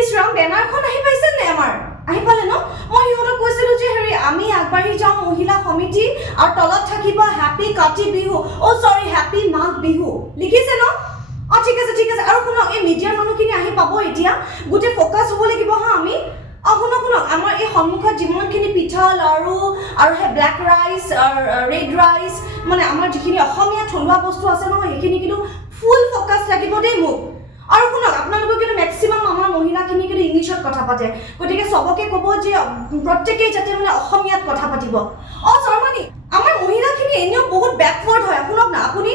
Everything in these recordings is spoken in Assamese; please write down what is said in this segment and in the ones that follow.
ইছৰাম বেনাৰখন আহি পাইছে নে আমাৰ আহি পালে ন মই সিহঁতক কৈছিলোঁ যে হেৰি আমি আগবাঢ়ি যাওঁ মহিলা সমিতি আৰু তলত থাকিব হেপী কাতি বিহু সৰি হেপী মাঘ বিহু লিখিছে ন ঠিক আছে আৰু শুনক এই মিডিয়াৰ মানুহখিনি আহি পাব এতিয়া গোটেই ফ'কাছ হ'ব লাগিব হা আমি শুনক আমাৰ এই সন্মুখত যিমানখিনি পিঠা লাড়ু আৰু সেই ব্লেক ৰাইচ ৰেড ৰাইচ মানে আমাৰ যিখিনি অসমীয়া থলুৱা বস্তু আছে নহয় সেইখিনি কিন্তু ফুল ফ'কাছ লাগিব দেই মোক আৰু শুনক আপোনালোকৰ কিন্তু মেক্সিমাম আমাৰ মহিলাখিনি কিন্তু ইংলিছত কথা পাতে গতিকে চবকে ক'ব যে প্ৰত্যেকেই যাতে মানে অসমীয়াত কথা পাতিব শৰ্মানী আমাৰ মহিলাখিনি এনেও বহুত বেকৱাৰ্ড হয় শুনক না আপুনি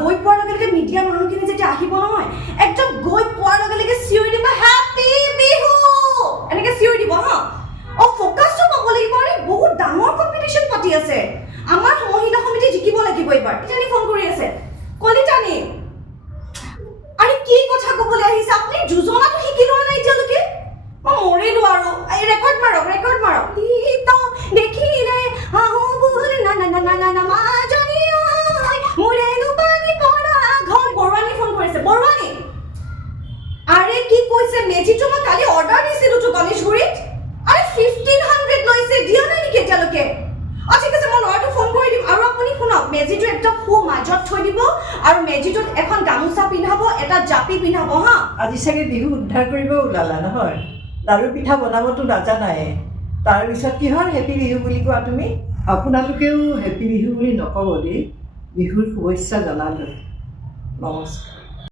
গৈ পোৱাৰ লগে লগে মিডিয়াৰ মানুহখিনি যেতিয়া আহিব নহয় একদম গৈ পোৱাৰ লগে লগে চিঞৰি দিব হেপী বিহু এনেকৈ চিঞৰি দিব হা ফ'কাছটো পাব লাগিব আৰে বহুত ডাঙৰ কম্পিটিশ্যন পাতি আছে আমাৰ মহিলা সমিতি জিকিব লাগিব এইবাৰ কলিতানী ফোন কৰি আছে কলিতানী আৰে কি কথা কবলৈ আহিছে আপনি যোজনাটো শিকি লোৱা নাই এতিয়ালৈকে মই মৰিলো আৰু এই ৰেকৰ্ড মাৰক তো দেখিলে আহো বুল না না না না না মাজনী ঐ মোৰেনো পানী পৰা ঘৰ বৰুৱানী ফোন কৰিছে বৰুৱানী আৰে কি কৈছে মেজিটো মই কালি অৰ্ডাৰ দিছিলোঁ তো গণেশগুৰিত আৰে 1500 লৈছে দিয়া নাই নেকি এতিয়ালৈকে ঠিক আছে মই ল'ৰাটো ফোন কৰি দিম আৰু আপুনি শুনক মেজিটো একদম মাজত থৈ দিব আৰু মেজিটোত এখন গামোচা পিন্ধাব এটা জাপি পিন্ধাব হা আজি চাগে বিহু উদ্ধাৰ কৰিব ওলালা নহয় লাড়ু পিঠা বনাবতো নাজানাই তাৰপিছত কিহৰ হেপী বিহু বুলি কোৱা তুমি আপোনালোকেও হেপী বিহু বুলি নক'ব দেই বিহুৰ শুভেচ্ছা জনালোঁ নমস্কাৰ